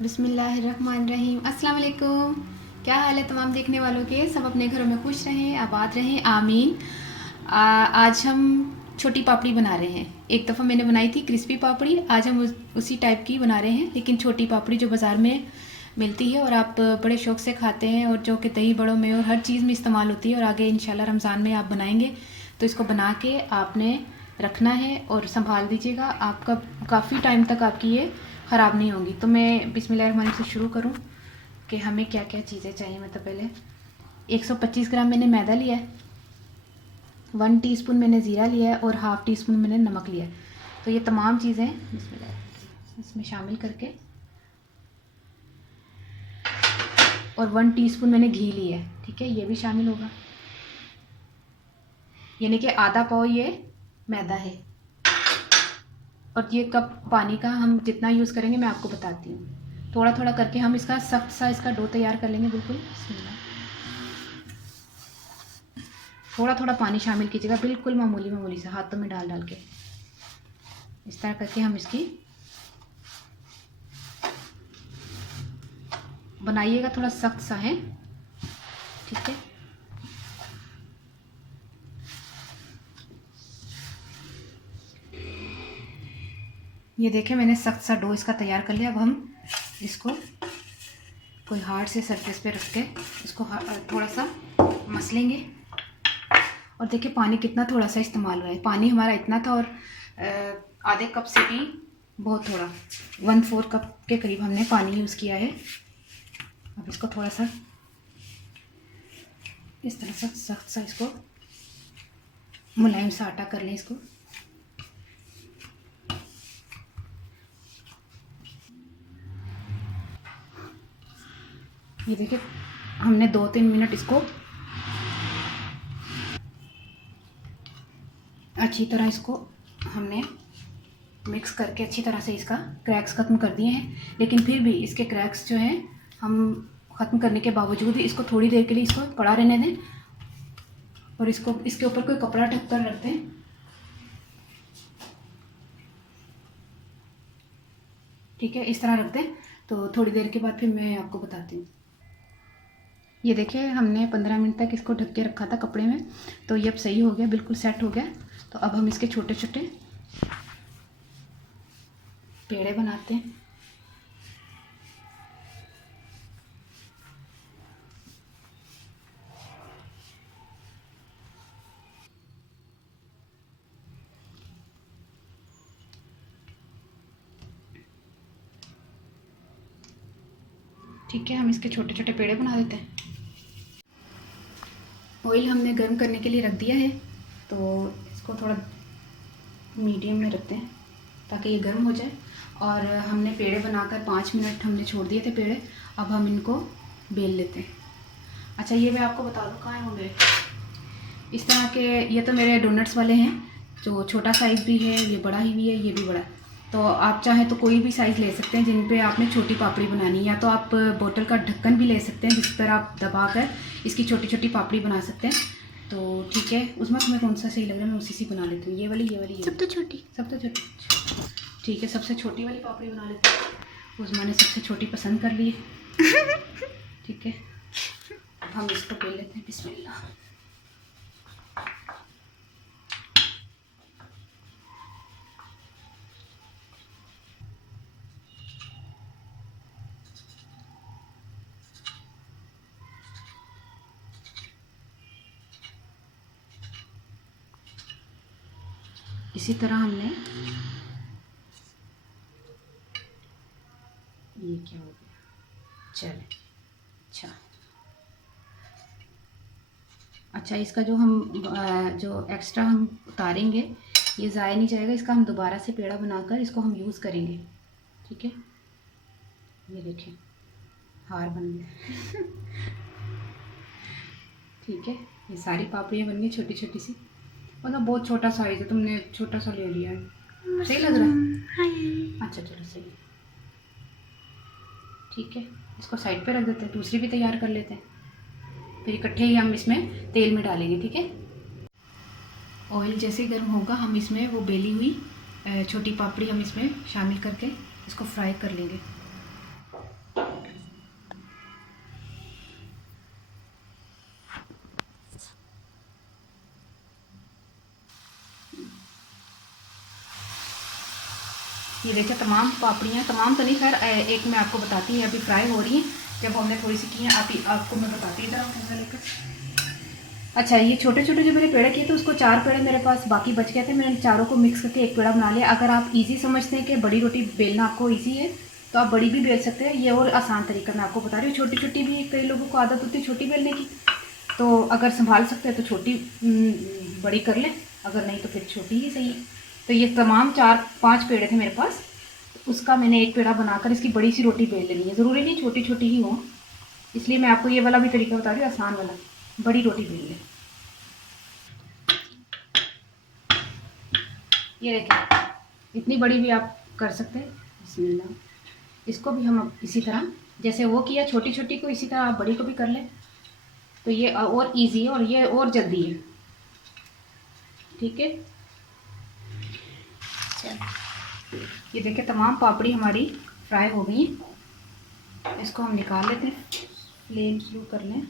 बिस्मिल्लाहिर्रहमानिर्रहीम। अस्सलाम वालेकुम। क्या हाल है तमाम देखने वालों के? सब अपने घरों में खुश रहें, आबाद रहें, आमीन। आज हम छोटी पापड़ी बना रहे हैं। एक दफ़ा मैंने बनाई थी क्रिस्पी पापड़ी, आज हम उसी टाइप की बना रहे हैं, लेकिन छोटी पापड़ी जो बाज़ार में मिलती है और आप बड़े शौक़ से खाते हैं और जो कि दही बड़ों में और हर चीज़ में इस्तेमाल होती है। और आगे इंशाल्लाह रमज़ान में आप बनाएंगे तो इसको बना के आपने रखना है और संभाल दीजिएगा। आपका काफ़ी टाइम तक आपकी ये ख़राब नहीं होंगी। तो मैं बिस्मिल्लाहिर्रहमानिर्रहीम से शुरू करूँ कि हमें क्या क्या चीज़ें चाहिए। मतलब पहले 125 ग्राम मैंने मैदा लिया है, 1 टीस्पून मैंने ज़ीरा लिया है और हाफ़ टी स्पून मैंने नमक लिया है। तो ये तमाम चीज़ें इसमें शामिल करके और 1 टीस्पून मैंने घी लिया है, ठीक है, ये भी शामिल होगा। यानी कि आधा पाव ये मैदा है और ये कप पानी का हम जितना यूज़ करेंगे मैं आपको बताती हूँ। थोड़ा थोड़ा करके हम इसका सख्त सा इसका डो तैयार कर लेंगे बिल्कुल। थोड़ा थोड़ा पानी शामिल कीजिएगा, बिल्कुल मामूली मामूली सा हाथों में डाल डाल के इस तरह करके हम इसकी बनाइएगा। थोड़ा सख्त सा है, ठीक है। ये देखें मैंने सख्त सा डो इसका तैयार कर लिया। अब हम इसको कोई हार्ड से सरफेस पे रख के इसको थोड़ा सा मसलेंगे। और देखिए पानी कितना थोड़ा सा इस्तेमाल हुआ है। पानी हमारा इतना था और आधे कप से भी बहुत थोड़ा 1/4 कप के करीब हमने पानी यूज़ किया है। अब इसको थोड़ा सा इस तरह से सख्त सा इसको मुलायम सा आटा कर लें इसको। ये देखिए हमने 2-3 मिनट इसको अच्छी तरह इसको हमने मिक्स करके अच्छी तरह से इसका क्रैक्स ख़त्म कर दिए हैं। लेकिन फिर भी इसके क्रैक्स जो हैं हम ख़त्म करने के बावजूद ही इसको थोड़ी देर के लिए इसको पड़ा रहने दें और इसको इसके ऊपर कोई कपड़ा ढक कर रख दें। ठीक है, इस तरह रख दें। तो थोड़ी देर के बाद फिर मैं आपको बताती हूँ। ये देखिए हमने 15 मिनट तक इसको ढक के रखा था कपड़े में, तो ये अब सही हो गया, बिल्कुल सेट हो गया। तो अब हम इसके छोटे छोटे पेड़े बनाते हैं। ठीक है, हम इसके छोटे छोटे पेड़े बना देते हैं। ऑयल हमने गर्म करने के लिए रख दिया है, तो इसको थोड़ा मीडियम में रखते हैं ताकि ये गर्म हो जाए। और हमने पेड़े बनाकर 5 मिनट हमने छोड़ दिए थे पेड़े। अब हम इनको बेल लेते हैं। अच्छा ये मैं आपको बता दूँ कहाँ होंगे इस तरह के। ये तो मेरे डोनट्स वाले हैं, जो छोटा साइज़ भी है, ये बड़ा ही भी है, ये भी बड़ा। तो आप चाहें तो कोई भी साइज़ ले सकते हैं जिन पे आपने छोटी पापड़ी बनानी है। या तो आप बोतल का ढक्कन भी ले सकते हैं जिस पर आप दबाकर इसकी छोटी छोटी पापड़ी बना सकते हैं। तो ठीक है, उसमें तुम्हें कौन सा सही लग रहा है मैं उसी से बना लेती हूँ। ये वाली सब तो छोटी, सब तो छोटी। ठीक है, सबसे छोटी वाली पापड़ी बना लेते हैं। उस्मा ने सबसे छोटी पसंद कर ली है। ठीक है, हम इसको बेल लेते हैं। बिस्मिल्लाह। इसी तरह हमने ये क्या हो गया, चले अच्छा इसका जो हम जो एक्स्ट्रा हम उतारेंगे ये ज़ाया नहीं जाएगा। इसका हम दोबारा से पेड़ा बनाकर इसको हम यूज़ करेंगे। ठीक है, ये देखें हार बन गया। ठीक है, ये सारी पापड़ियाँ बन गई छोटी छोटी सी। मतलब बहुत छोटा साइज़ है, तुमने छोटा सा ले लिया है। सही लग रहा है? अच्छा चलो सही है। ठीक है, इसको साइड पे रख देते हैं, दूसरी भी तैयार कर लेते हैं। फिर इकट्ठे ही हम इसमें तेल में डालेंगे। ठीक है, ऑयल जैसे गर्म होगा हम इसमें वो बेली हुई छोटी पापड़ी हम इसमें शामिल करके इसको फ्राई कर लेंगे। ये देखिए तमाम पापड़ियाँ, तमाम तो नहीं खैर एक मैं आपको बताती हूँ, अभी फ्राई हो रही हैं। जब हमने थोड़ी सी की हैं आपको मैं बताती हूँ। इधर कैसा लेकर, अच्छा ये छोटे छोटे जो मैंने पेड़े किए थे उसको 4 पेड़े मेरे पास बाकी बच गए थे, मैंने चारों को मिक्स करके एक पेड़ा बना लिया। अगर आप इजी समझते हैं कि बड़ी रोटी बेलना आपको इजी है तो आप बड़ी भी बेल सकते हैं, ये और आसान तरीका मैं आपको बता रही हूँ। छोटी छोटी भी कई लोगों को आदत होती है छोटी बेलने की, तो अगर संभाल सकते हैं तो छोटी बड़ी कर लें, अगर नहीं तो फिर छोटी ही सही है। तो ये तमाम 4-5 पेड़े थे मेरे पास, तो उसका मैंने एक पेड़ा बनाकर इसकी बड़ी सी रोटी बेल लेनी है। ज़रूरी नहीं छोटी छोटी ही हो, इसलिए मैं आपको ये वाला भी तरीका बता रही हूँ, आसान वाला, बड़ी रोटी बेल लें। ये देखिए इतनी बड़ी भी आप कर सकते हैं। बिस्मिल्लाह, इसको भी हम अब इसी तरह जैसे वो किया छोटी छोटी को, इसी तरह आप बड़ी को भी कर लें, तो ये और इजी है और ये और जल्दी है। ठीक है, चलो ये देखिए तमाम पापड़ी हमारी फ्राई हो गई हैं, इसको हम निकाल लेते हैं, फ्लेम स्लो कर लें।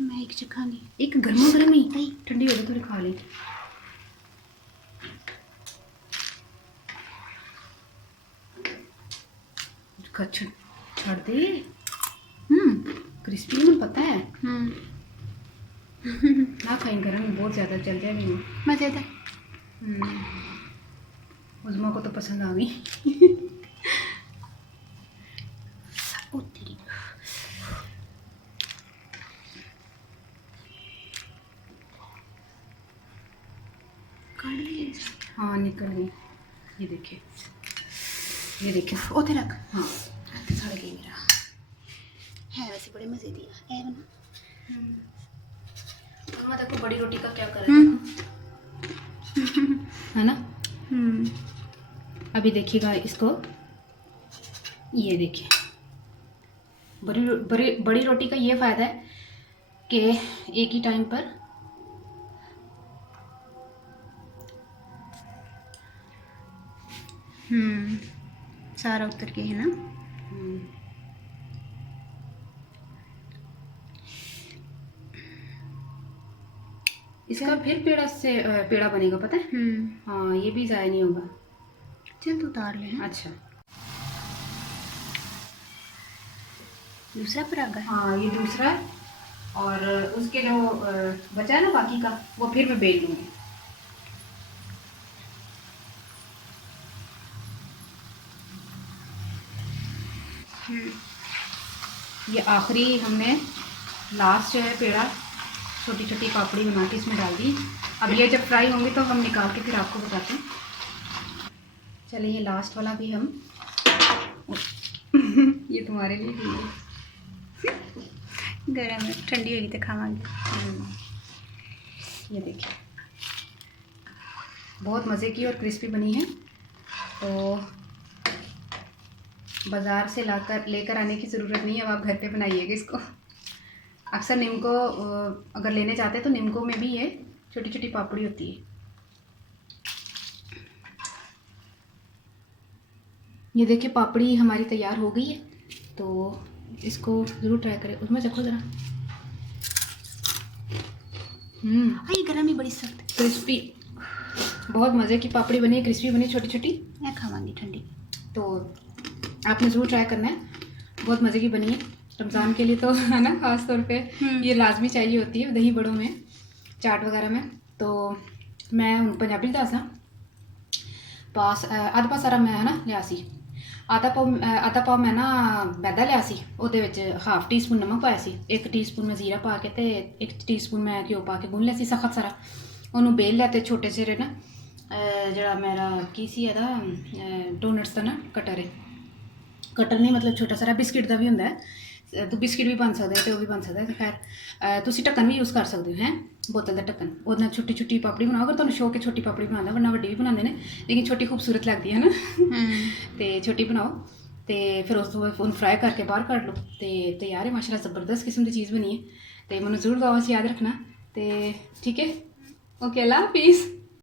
मैं एक खानी, एक गर्मा गर्म ही, ठंडी हो गई थोड़ी खा ली। छड़ दे, क्रिस्पी में पता है ना, खाई गर्म बहुत ज़्यादा चल जाए नहीं मज़ेदार। उज़मा को तो पसंद आ गई। हाँ निकल गई, ये देखिए, ये देखिए ओते रख, हाँ सड़ गई मेरा है। वैसे बड़े मज़े दिया है ना। मम्मा देखो बड़ी रोटी का क्या कर रहे है ना। अभी देखिएगा इसको, ये देखिए बड़ी रोटी का ये फ़ायदा है कि एक ही टाइम पर सारा उतर के है ना। इसका फिर पेड़ा बनेगा पता है। हाँ ये भी ज़ाया नहीं होगा। चल तो उतार ले। अच्छा दूसरा परागा, हाँ ये दूसरा है, और उसके जो बचा है ना बाकी का, वो फिर मैं बेल लूँगी। ये आखिरी हमने लास्ट जो है पेड़ा छोटी छोटी पापड़ी बना के इसमें डाल दी। अब ये जब फ्राई होंगे तो हम निकाल के फिर आपको बताते हैं। चलिए ये लास्ट वाला भी हम ये तुम्हारे लिए भी है, गर्म है, ठंडी होगी तो खावांगे। ये देखिए बहुत मज़े की और क्रिस्पी बनी है, तो बाज़ार से लेकर आने की ज़रूरत नहीं है, अब आप घर पे बनाइएगा इसको। अक्सर निम्को अगर लेने जाते हैं तो निम्को में भी ये छोटी छोटी पापड़ी होती है। ये देखिए पापड़ी हमारी तैयार हो गई है, तो इसको ज़रूर ट्राई करें। उसमें चखो ज़रा। ये गरम ही बड़ी सख्त क्रिस्पी, बहुत मज़े की पापड़ी बनी है, क्रिस्पी बनी छोटी छोटी। मैं खावांगी ठंडी, तो आपने ज़रूर ट्राई करना है, बहुत मज़े की बनी है। रमज़ान के लिए तो है ना, ख़ास तौर पे ये लाजमी चाहिए होती है दही बड़ों में, चाट वगैरह में। तो मैं पंजाबी दासा पास आधा पा सारा मैं है ना लिया सी, आधा पाव मैं ना मैदा लिया सी, ਉਹਦੇ ਵਿੱਚ हाफ टी स्पून नमक पाया सी, 1 टी स्पून मैं जीरा पा के ते 1 टी स्पून मैं घ्यो पा के गुन लिया सी सख्त सारा। ਉਹਨੂੰ बेल लिया ते छोटे से ना ਜਿਹੜਾ मेरा की सी ਇਹਦਾ डोनट्स ਦਾ ना कटर है, कटर नहीं मतलब छोटा सारा बिस्किट का भी होंगे, तो बिस्किट भी बन सकते हैं तो वो भी बन सकता है। तो खैर तुम ढक्कन भी यूज़ कर सकते हो, हैं बोतल का ढक्कन, वो छोटी छोटी पापड़ी बनाओ। अगर तुम शौक है छोटी पापड़ी बनाना, वरना वड्डी भी बनाते हैं, लेकिन छोटी खूबसूरत लगती है ना। तो छोटी बनाओ तो फिर उस फ्राई करके बाहर कट लो, तो तैयार है माशाल्लाह, ज़बरदस्त किस्म की चीज़ बनी है। तो मैंने ज़रूर दुआ याद रखना। तो ठीक है, ओके अल्लाह हाफिज़।